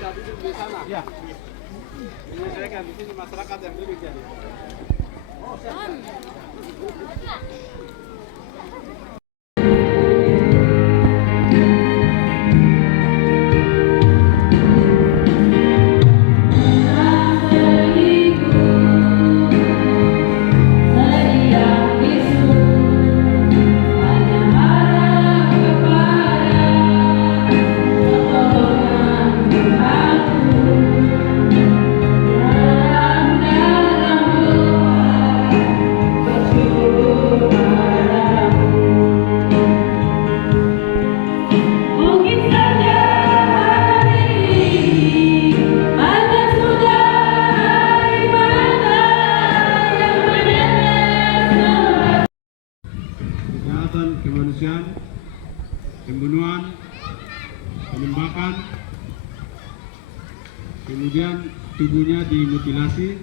bisa duduk di sana. Ya. Menyelesaikan di sini masyarakat yang duduk jadi. Oh, siap. Kemanusiaan, pembunuhan, penembakan, kemudian tubuhnya dimutilasi,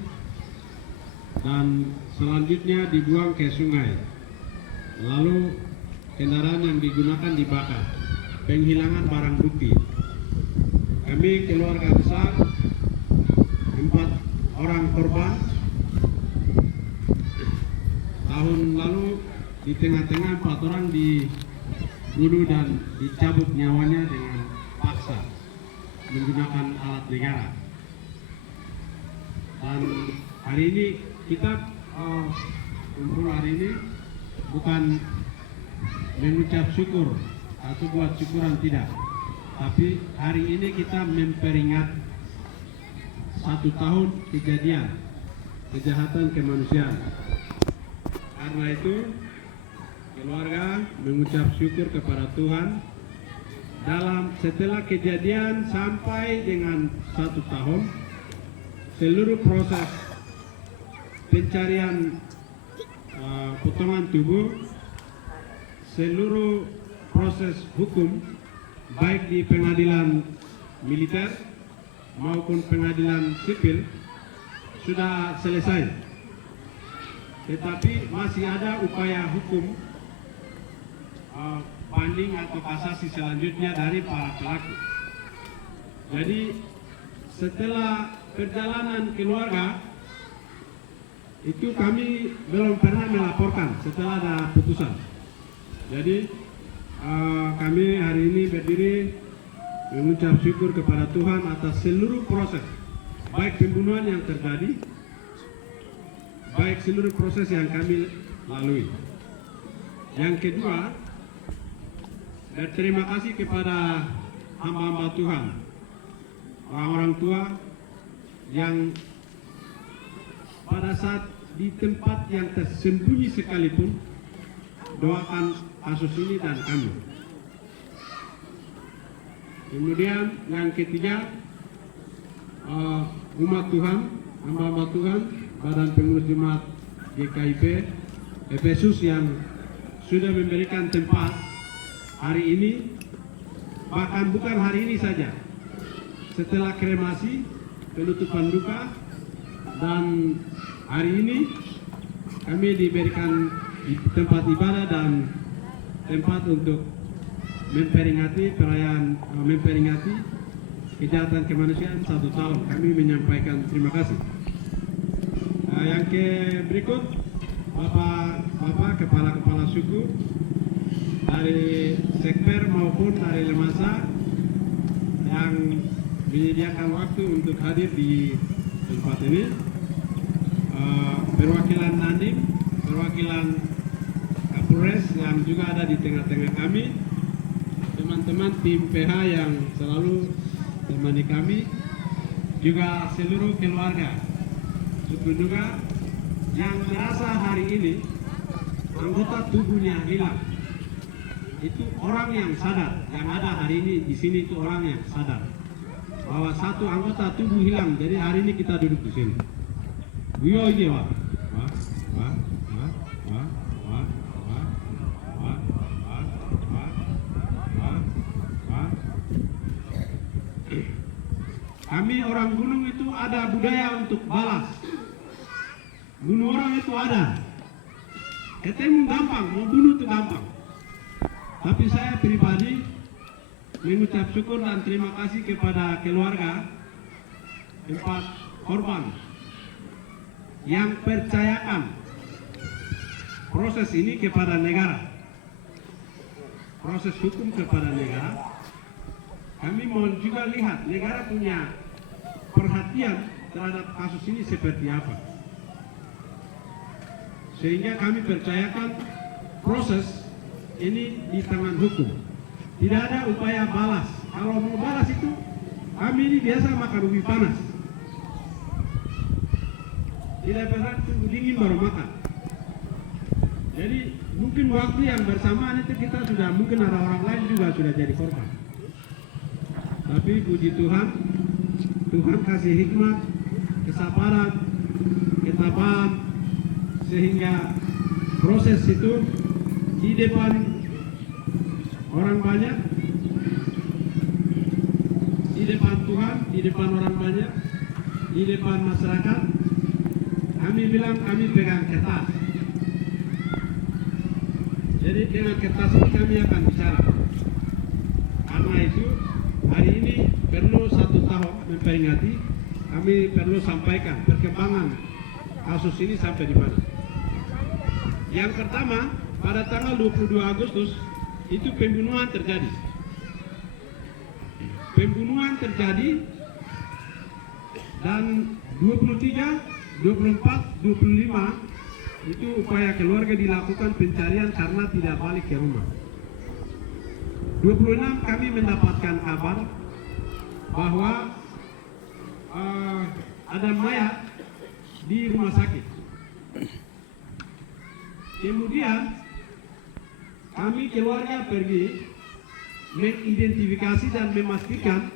dan selanjutnya dibuang ke sungai. Lalu kendaraan yang digunakan dibakar, penghilangan barang bukti. Kami keluarga besar, 4 orang korban. Tahun lalu di tengah-tengah 4 orang dibunuh dan dicabut nyawanya dengan paksa menggunakan alat negara. Dan hari ini kita kumpul hari ini bukan mengucap syukur atau buat syukuran, tidak, tapi hari ini kita memperingat 1 tahun kejadian kejahatan kemanusiaan. Karena itu keluarga mengucap syukur kepada Tuhan setelah kejadian sampai dengan 1 tahun, seluruh proses pencarian potongan tubuh, seluruh proses hukum baik di pengadilan militer maupun pengadilan sipil sudah selesai. Tetapi masih ada upaya hukum banding atau kasasi selanjutnya dari para pelaku. Jadi setelah perjalanan keluarga itu kami belum pernah melaporkan setelah ada putusan. Jadi kami hari ini berdiri mengucap syukur kepada Tuhan atas seluruh proses, baik pembunuhan yang terjadi, baik seluruh proses yang kami lalui. Yang kedua, berterima kasih kepada hamba-hamba Tuhan, orang-orang tua yang pada saat di tempat yang tersembunyi sekalipun doakan kasus ini dan kami. Kemudian yang ketiga, umat Tuhan, hamba-hamba Tuhan, Badan Pengurus Jemaat GKIP Efesus yang sudah memberikan tempat hari ini, bahkan bukan hari ini saja, setelah kremasi, penutupan duka, dan hari ini kami diberikan tempat ibadah dan tempat untuk memperingati perayaan, memperingati kejahatan kemanusiaan 1 tahun. Kami menyampaikan terima kasih. Yang berikut, Bapak kepala-kepala suku dari Sekper maupun dari Lemasa yang menyediakan waktu untuk hadir di tempat ini, perwakilan Nandim, perwakilan Kapolres yang juga ada di tengah-tengah kami, teman-teman tim PH yang selalu temani kami, juga seluruh keluarga suku Duga yang merasa hari ini anggota tubuhnya hilang. Itu orang yang sadar, yang ada hari ini di sini itu orang yang sadar bahwa 1 anggota tubuh hilang. Jadi hari ini kita duduk di sini. Buyo ini wah. Kami orang gunung itu ada budaya untuk balas. Bunuh orang itu ada. Ketemu gampang, mau bunuh itu gampang. Tapi saya pribadi mengucap syukur dan terima kasih kepada keluarga 4 korban yang percayakan proses ini kepada negara, proses hukum kepada negara. Kami mau juga lihat negara punya perhatian terhadap kasus ini seperti apa, sehingga kami percayakan proses ini di tangan hukum. Tidak ada upaya balas. Kalau mau balas itu, kami ini biasa makan ubi panas. Tidak pernah tunggu dingin baru makan. Jadi mungkin waktu yang bersamaan itu kita sudah, mungkin ada orang lain juga sudah jadi korban. Tapi puji Tuhan, Tuhan kasih hikmat, kesabaran, ketabahan, sehingga proses itu di depan orang banyak, di depan Tuhan, di depan orang banyak, di depan masyarakat, kami bilang kami pegang kertas. Jadi dengan kertas ini kami akan bicara. Karena itu hari ini perlu 1 tahun memperingati, kami perlu sampaikan perkembangan kasus ini sampai di mana. Yang pertama, pada tanggal 22 Agustus itu pembunuhan terjadi. Pembunuhan terjadi dan 23, 24, 25 itu upaya keluarga dilakukan pencarian karena tidak balik ke rumah. 26 kami mendapatkan kabar bahwa ada mayat di rumah sakit. Kemudian kami keluarga pergi mengidentifikasi dan memastikan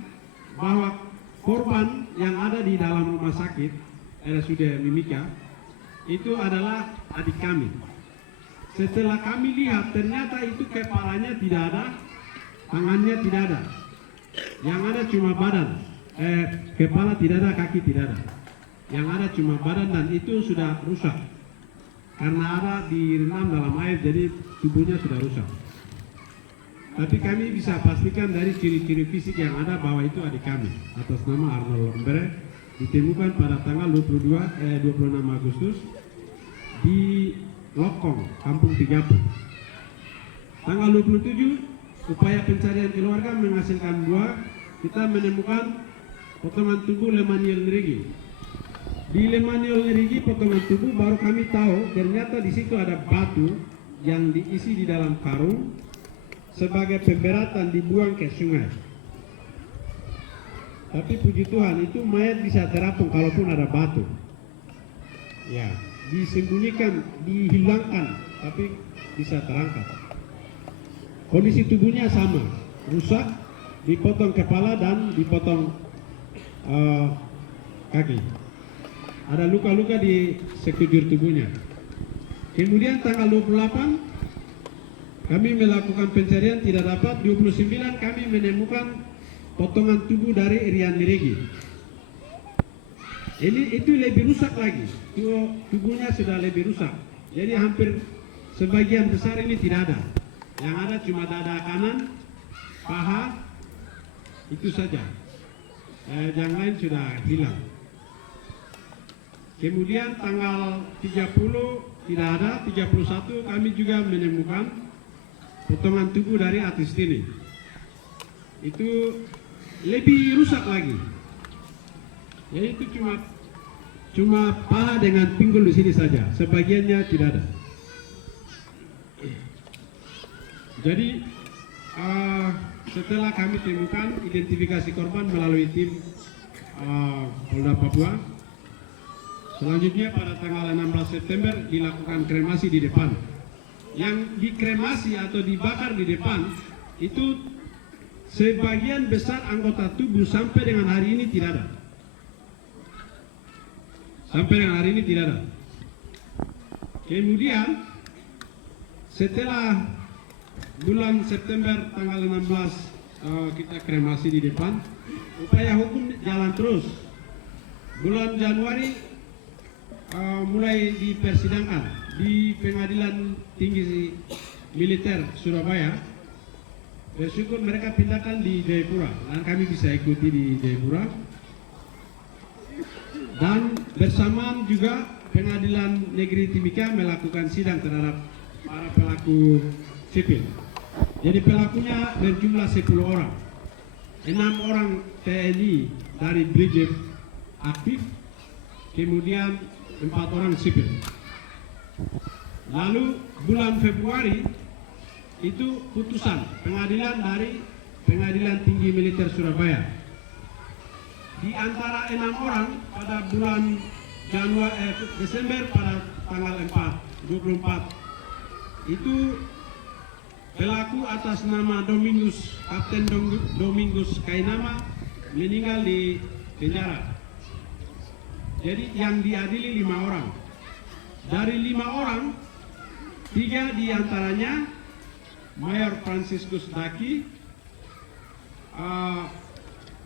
bahwa korban yang ada di dalam rumah sakit RSUD Mimika itu adalah adik kami. Setelah kami lihat, ternyata itu kepalanya tidak ada, tangannya tidak ada. Yang ada cuma badan, kepala tidak ada, kaki tidak ada. Yang ada cuma badan dan itu sudah rusak. Karena ada direndam dalam air, jadi tubuhnya sudah rusak. Tapi kami bisa pastikan dari ciri-ciri fisik yang ada bahwa itu adik kami, atas nama Arnold Lombere, ditemukan pada tanggal 26 Agustus di Lokong, Kampung Tigapu. Tanggal 27, upaya pencarian keluarga menghasilkan buah, kita menemukan potongan tubuh Lemaniel Nirigi. Di Lemaniel Nirigi potongan tubuh baru kami tahu ternyata di situ ada batu yang diisi di dalam karung sebagai pemberatan dibuang ke sungai. Tapi puji Tuhan itu mayat bisa terapung kalaupun ada batu. Ya, disembunyikan, dihilangkan, tapi bisa terangkat. Kondisi tubuhnya sama, rusak, dipotong kepala dan dipotong kaki. Ada luka-luka di sekujur tubuhnya. Kemudian tanggal 28 kami melakukan pencarian tidak dapat. 29 kami menemukan potongan tubuh dari Rian Nirigi. Itu lebih rusak lagi. Tubuhnya sudah lebih rusak. Jadi hampir sebagian besar ini tidak ada. Yang ada cuma dada kanan, paha, itu saja. Yang lain sudah hilang. Kemudian tanggal 30 tidak ada, 31 kami juga menemukan potongan tubuh dari Atistini. Itu lebih rusak lagi. Ya itu cuma paha dengan pinggul di sini saja, sebagiannya tidak ada. Jadi setelah kami temukan identifikasi korban melalui tim Polda Papua, selanjutnya pada tanggal 16 September dilakukan kremasi di depan. Yang dikremasi atau dibakar di depan itu sebagian besar anggota tubuh sampai dengan hari ini tidak ada. Sampai dengan hari ini tidak ada. Kemudian setelah bulan September tanggal 16 kita kremasi di depan, upaya hukum jalan terus. Bulan Januari mulai dipersidangkan di Pengadilan Tinggi Militer Surabaya. bersyukur mereka pindahkan di Jayapura dan kami bisa ikuti di Jayapura. Dan bersamaan juga Pengadilan Negeri Timika melakukan sidang terhadap para pelaku sipil. Jadi pelakunya berjumlah 10 orang. 6 orang TNI dari Brigade aktif, kemudian 4 orang sipil. Lalu bulan Februari itu putusan pengadilan dari Pengadilan Tinggi Militer Surabaya. Di antara 6 orang pada bulan Desember pada tanggal 24 itu pelaku atas nama Kapten Domingus Kainama meninggal di penjara. Jadi yang diadili 5 orang. Dari 5 orang, 3 diantaranya Mayor Franciscus Daki,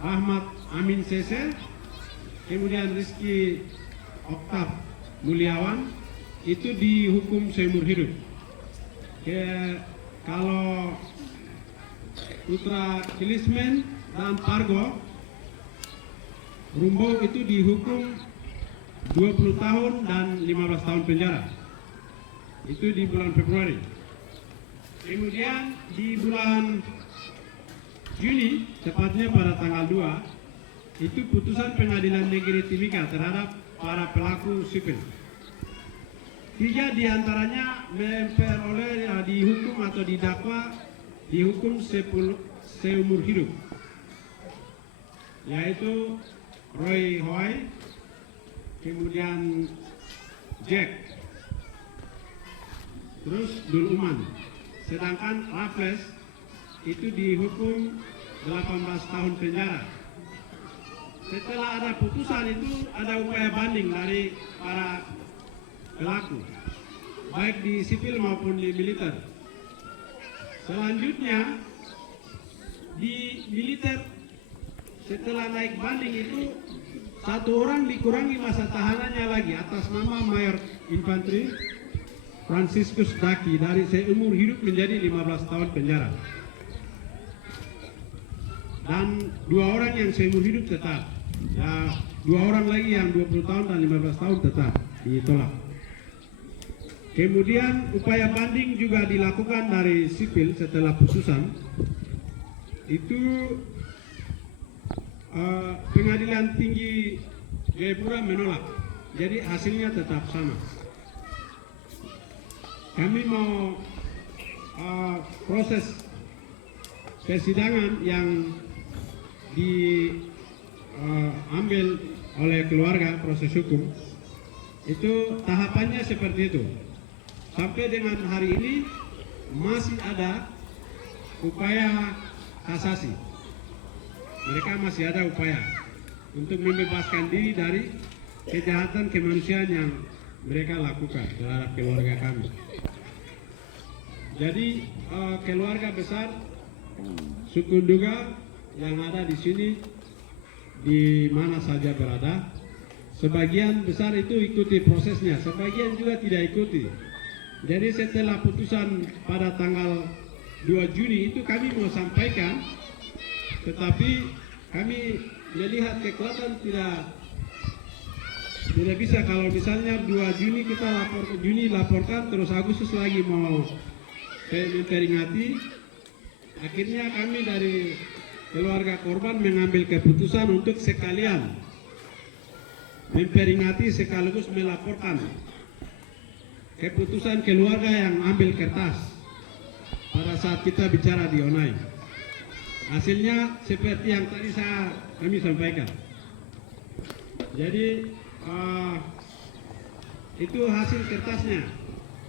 Ahmad Amin Sese, kemudian Rizky Oktav Mulyawan itu dihukum seumur hidup. Kalau Putra Kilismen dan Pargo Rumbo itu dihukum 20 tahun dan 15 tahun penjara. Itu di bulan Februari. Kemudian di bulan Juni, tepatnya pada tanggal 2, itu putusan Pengadilan Negeri Timika terhadap para pelaku sipil. 3 diantaranya memperoleh dihukum atau didakwa dihukum seumur hidup, yaitu Roy Hoy, kemudian Jack, terus Dul Uman. Sedangkan Raffles itu dihukum 18 tahun penjara. Setelah ada putusan itu ada upaya banding dari para pelaku, baik di sipil maupun di militer. Selanjutnya di militer setelah naik banding itu 1 orang dikurangi masa tahanannya lagi atas nama Mayor Infanteri Franciscus Daki dari seumur hidup menjadi 15 tahun penjara. Dan 2 orang yang seumur hidup tetap. Ya, 2 orang lagi yang 20 tahun dan 15 tahun tetap ditolak. Kemudian upaya banding juga dilakukan dari sipil setelah putusan. Itu Pengadilan Tinggi Jayapura menolak. Jadi hasilnya tetap sama. Kami mau proses persidangan yang diambil oleh keluarga, proses hukum itu tahapannya seperti itu. Sampai dengan hari ini masih ada upaya kasasi. Mereka masih ada upaya untuk membebaskan diri dari kejahatan kemanusiaan yang mereka lakukan terhadap keluarga kami. Jadi keluarga besar suku Nduga yang ada di sini, di mana saja berada, sebagian besar itu ikuti prosesnya, sebagian juga tidak ikuti. Jadi setelah putusan pada tanggal 2 Juni itu kami mau sampaikan, tetapi kami melihat kekuatan tidak bisa. Kalau misalnya 2 Juni kita laporkan, terus Agustus lagi mau memperingati, akhirnya kami dari keluarga korban mengambil keputusan untuk sekalian memperingati sekaligus melaporkan keputusan keluarga yang ambil kertas pada saat kita bicara di online. Hasilnya seperti yang tadi kami sampaikan. Jadi itu hasil kertasnya,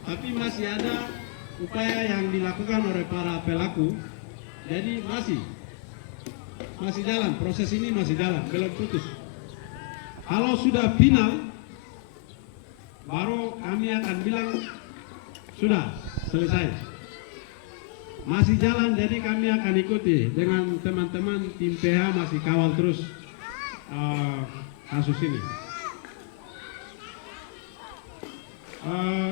tapi masih ada upaya yang dilakukan oleh para pelaku. Jadi masih jalan, proses ini masih jalan, belum putus. Kalau sudah final, baru kami akan bilang sudah selesai. Masih jalan, jadi kami akan ikuti dengan teman-teman tim PH masih kawal terus kasus ini.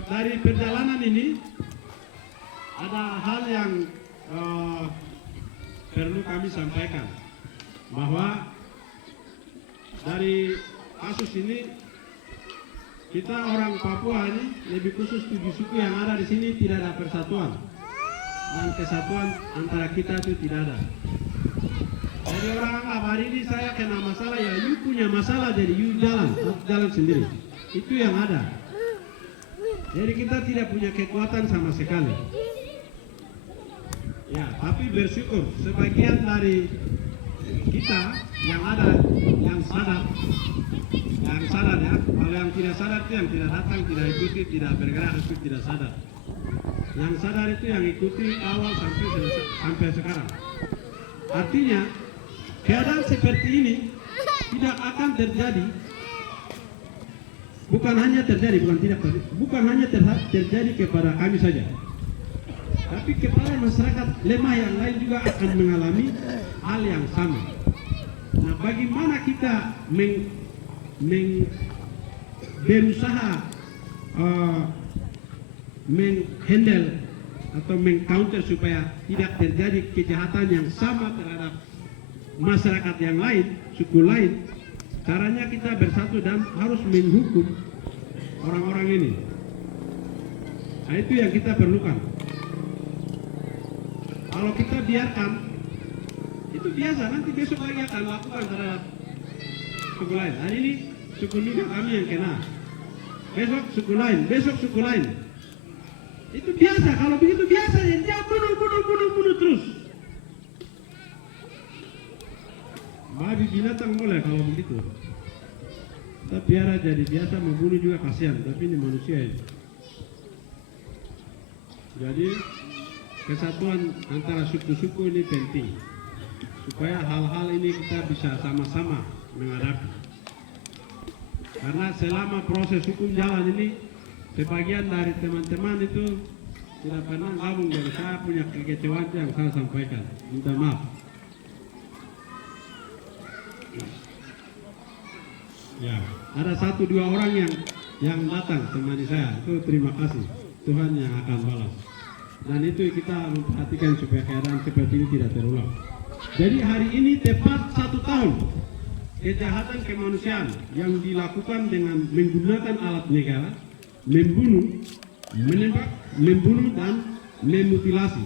Dari perjalanan ini ada hal yang perlu kami sampaikan bahwa dari kasus ini kita orang Papua ini lebih khusus 7 suku yang ada di sini tidak ada persatuan dan kesatuan antara kita itu tidak ada. Jadi orang anggap hari ini saya kena masalah ya, you punya masalah jadi you jalan sendiri. Itu yang ada. Jadi kita tidak punya kekuatan sama sekali. Ya, tapi bersyukur sebagian dari kita yang ada yang sadar ya. Kalau yang tidak sadar itu yang tidak datang, tidak ikuti, tidak bergerak itu tidak sadar. Yang sadar itu yang ikuti awal sampai sekarang. Artinya keadaan seperti ini tidak akan terjadi. Bukan hanya terjadi kepada kami saja, tapi kepada masyarakat lemah yang lain juga akan mengalami hal yang sama. Nah, bagaimana kita berusaha menghandle atau mengcounter supaya tidak terjadi kejahatan yang sama terhadap masyarakat yang lain, suku lain. Caranya kita bersatu dan harus menghukum orang-orang ini. Nah, itu yang kita perlukan. Kalau kita biarkan, itu biasa, nanti besok lagi akan lakukan terhadap suku lain. Hari ini suku Nuga kami yang kena, besok suku lain, besok suku lain. Itu biasa, kalau begitu biasa ya, dia bunuh terus. Babi binatang boleh kalau begitu. Kita biara jadi biasa, membunuh juga kasihan, tapi ini manusia ini. Jadi kesatuan antara suku-suku ini penting supaya hal-hal ini kita bisa sama-sama menghadapi. Karena selama proses hukum jalan ini, sebagian dari teman-teman itu tidak pernah gabung, dari saya punya kekecewaan yang saya sampaikan. Minta maaf. Ya, ada 1-2 orang yang datang temani saya, itu terima kasih. Tuhan yang akan balas. Dan itu kita memperhatikan supaya keadaan seperti ini tidak terulang. Jadi hari ini tepat 1 tahun kejahatan kemanusiaan yang dilakukan dengan menggunakan alat negara, membunuh, menembak, membunuh dan memutilasi.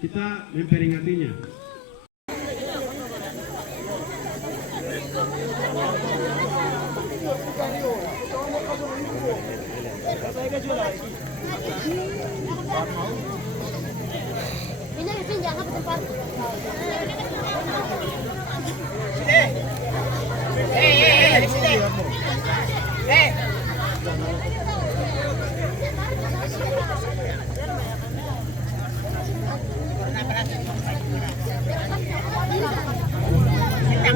Kita memperingatinya.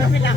Kita